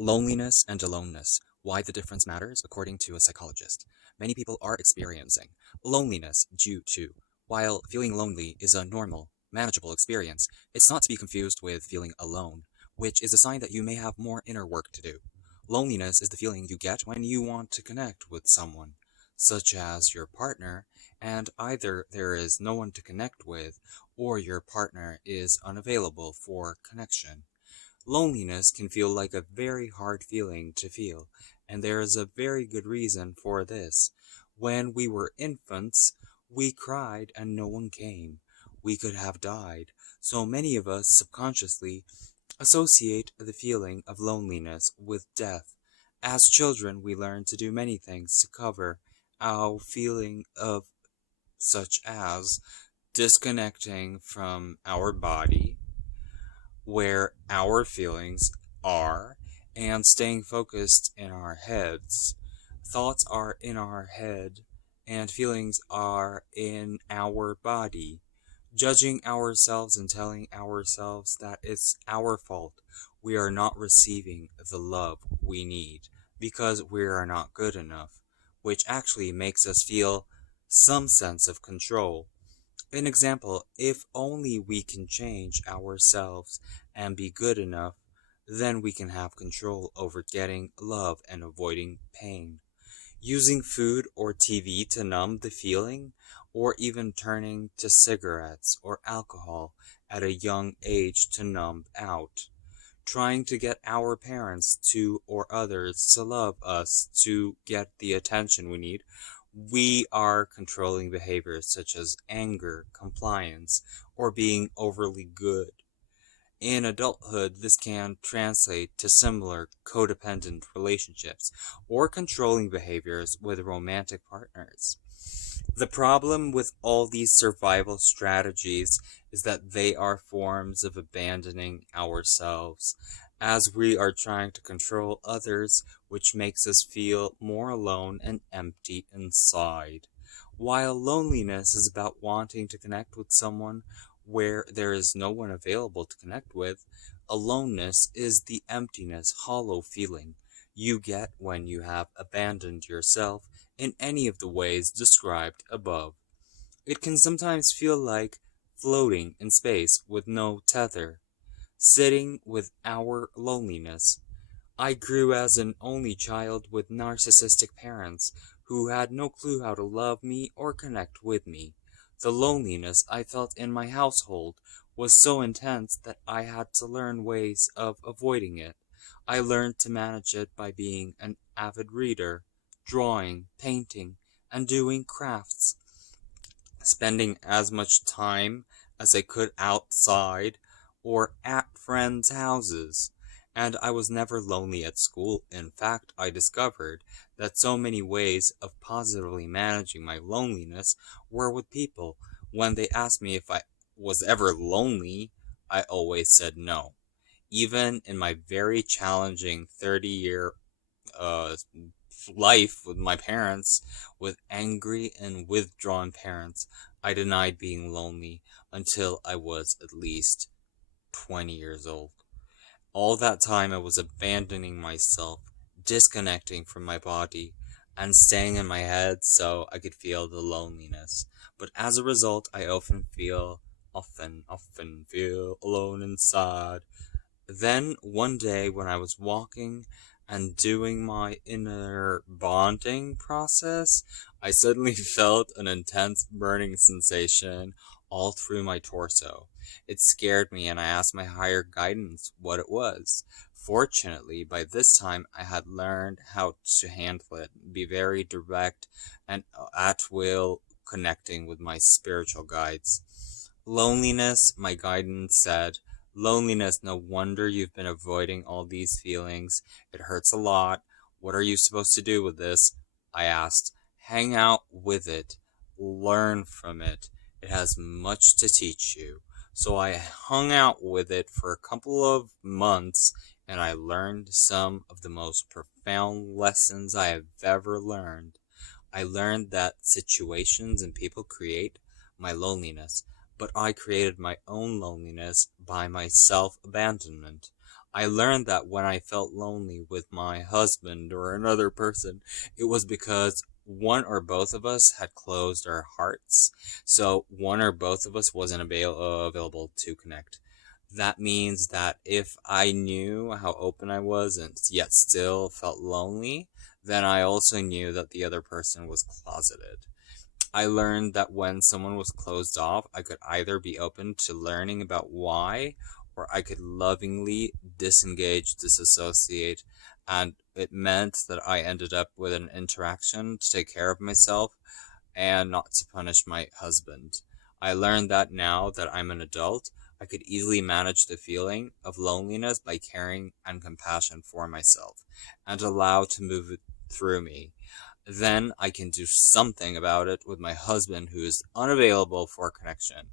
Loneliness and aloneness. Why the difference matters, according to a psychologist. Many people are experiencing loneliness due to, while feeling lonely is a normal, manageable experience, it's not to be confused with feeling alone, which is a sign that you may have more inner work to do. Loneliness is the feeling you get when you want to connect with someone, such as your partner, and either there is no one to connect with, or your partner is unavailable for connection. Loneliness can feel like a very hard feeling to feel, and there is a very good reason for this. When we were infants, we cried and no one came. We could have died. So many of us subconsciously associate the feeling of loneliness with death. As children, we learn to do many things to cover our feeling of such as disconnecting from our body, where our feelings are, and staying focused in our heads. Thoughts are in our head, and feelings are in our body. Judging ourselves and telling ourselves that it's our fault we are not receiving the love we need because we are not good enough, which actually makes us feel some sense of control. An example, if only we can change ourselves and be good enough, then we can have control over getting love and avoiding pain. Using food or TV to numb the feeling, or even turning to cigarettes or alcohol at a young age to numb out. Trying to get our parents to or others to love us to get the attention we need, we are controlling behaviors such as anger, compliance, or being overly good. In adulthood, this can translate to similar codependent relationships or controlling behaviors with romantic partners. The problem with all these survival strategies is that they are forms of abandoning ourselves, as we are trying to control others, which makes us feel more alone and empty inside. While loneliness is about wanting to connect with someone where there is no one available to connect with, aloneness is the emptiness, hollow feeling you get when you have abandoned yourself in any of the ways described above. It can sometimes feel like floating in space with no tether, sitting with our loneliness. I grew as an only child with narcissistic parents who had no clue how to love me or connect with me. The loneliness I felt in my household was so intense that I had to learn ways of avoiding it. I learned to manage it by being an avid reader, drawing, painting, and doing crafts, spending as much time as I could outside or at friends' houses. And I was never lonely at school. In fact, I discovered that so many ways of positively managing my loneliness were with people. When they asked me if I was ever lonely, I always said no. Even in my very challenging 30-year uh, life with my parents, with angry and withdrawn parents, I denied being lonely until I was at least 20 years old. All that time I was abandoning myself, disconnecting from my body, and staying in my head so I could feel the loneliness. But as a result, I often feel alone inside. Then one day when I was walking and doing my inner bonding process, I suddenly felt an intense burning sensation all through my torso. It scared me and I asked my higher guidance what it was. Fortunately, by this time I had learned how to handle it, be very direct and at will connecting with my spiritual guides. Loneliness, my guidance said. Loneliness, no wonder you've been avoiding all these feelings. It hurts a lot. What are you supposed to do with this? I asked. Hang out with it. Learn from it. It has much to teach you. So I hung out with it for a couple of months and I learned some of the most profound lessons I have ever learned. I learned that situations and people create my loneliness, but I created my own loneliness by my self-abandonment. I learned that when I felt lonely with my husband or another person, it was because one or both of us had closed our hearts. So one or both of us wasn't available to connect. That means that if I knew how open I was and yet still felt lonely, then I also knew that the other person was closeted. I learned that when someone was closed off, I could either be open to learning about why, or I could lovingly disengage, disassociate, and it meant that I ended up with an interaction to take care of myself and not to punish my husband. I learned that now that I'm an adult, I could easily manage the feeling of loneliness by caring and compassion for myself and allow to move it through me. Then I can do something about it with my husband who is unavailable for connection,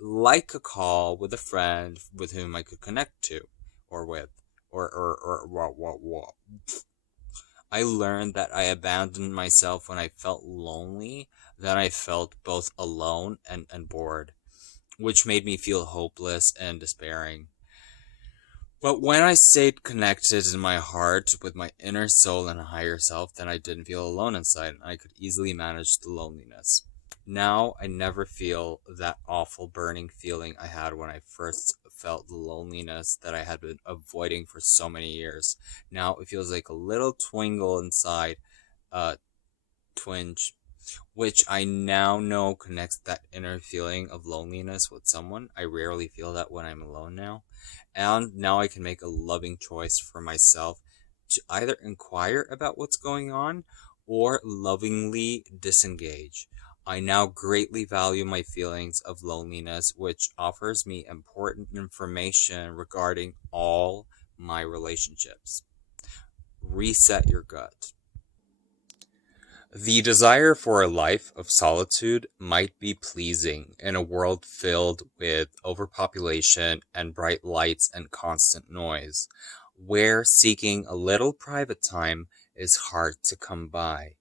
like a call with a friend with whom I could connect to, or with, or. I learned that I abandoned myself when I felt lonely, then I felt both alone and bored, which made me feel hopeless and despairing. But when I stayed connected in my heart with my inner soul and higher self, then I didn't feel alone inside, and I could easily manage the loneliness. Now I never feel that awful burning feeling I had when I first felt the loneliness that I had been avoiding for so many years. Now it feels like a little twingle inside, uh, twinge, which I now know connects that inner feeling of loneliness with someone. I rarely feel that when I'm alone now. And now I can make a loving choice for myself to either inquire about what's going on or lovingly disengage. I now greatly value my feelings of loneliness, which offers me important information regarding all my relationships. Reset your gut. The desire for a life of solitude might be pleasing in a world filled with overpopulation and bright lights and constant noise, where seeking a little private time is hard to come by.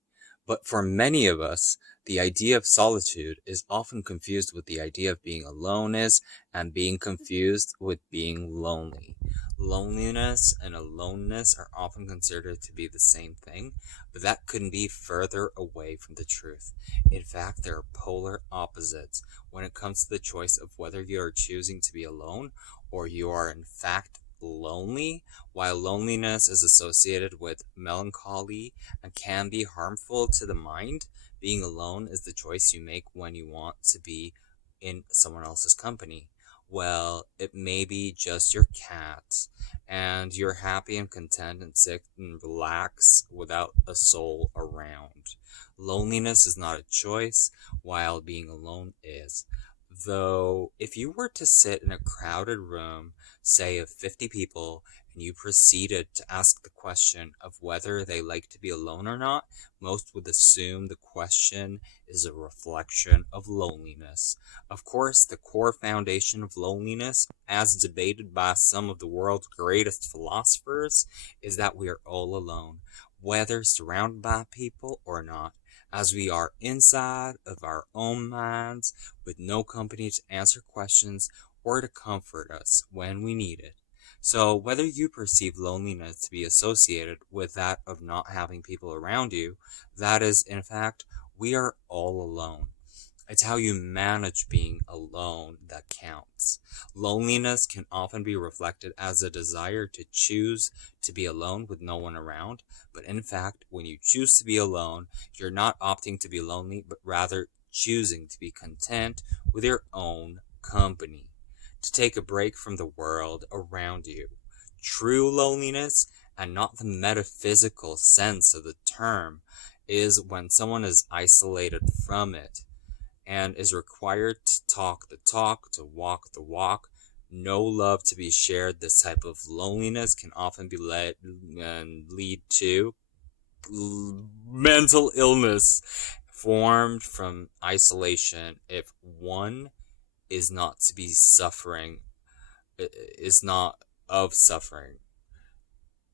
But for many of us, the idea of solitude is often confused with the idea of being alone is, and being confused with being lonely. Loneliness and aloneness are often considered to be the same thing, but that couldn't be further away from the truth. In fact, there are polar opposites when it comes to the choice of whether you are choosing to be alone or you are in fact lonely. While loneliness is associated with melancholy and can be harmful to the mind, being alone is the choice you make when you want to be in someone else's company. Well, it may be just your cat, and you're happy and content and sit and relax without a soul around. Loneliness is not a choice, while being alone is. Though, if you were to sit in a crowded room, say of 50 people, and you proceeded to ask the question of whether they like to be alone or not, most would assume the question is a reflection of loneliness. Of course, the core foundation of loneliness, as debated by some of the world's greatest philosophers, is that we are all alone, whether surrounded by people or not, as we are inside of our own minds with no company to answer questions or to comfort us when we need it. So, whether you perceive loneliness to be associated with that of not having people around you, that is, in fact, we are all alone. It's how you manage being alone that counts. Loneliness can often be reflected as a desire to choose to be alone with no one around, but in fact, when you choose to be alone, you're not opting to be lonely, but rather choosing to be content with your own company, to take a break from the world around you. True loneliness, and not the metaphysical sense of the term, is when someone is isolated from it and is required to talk the talk, to walk the walk, no love to be shared. This type of loneliness can often be led and lead to mental illness formed from isolation if one is not to be suffering, is not of suffering.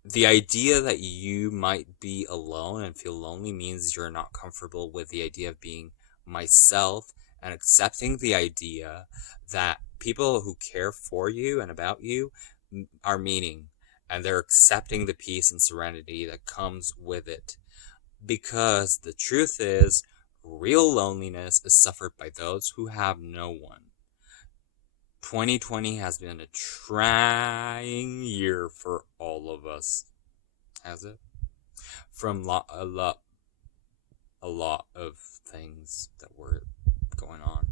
The idea that you might be alone and feel lonely means you're not comfortable with the idea of being myself and accepting the idea that people who care for you and about you are meaning. and they're accepting the peace and serenity that comes with it. Because the truth is, real loneliness is suffered by those who have no one. 2020 has been a trying year for all of us. Has it? From a lot of things that were going on.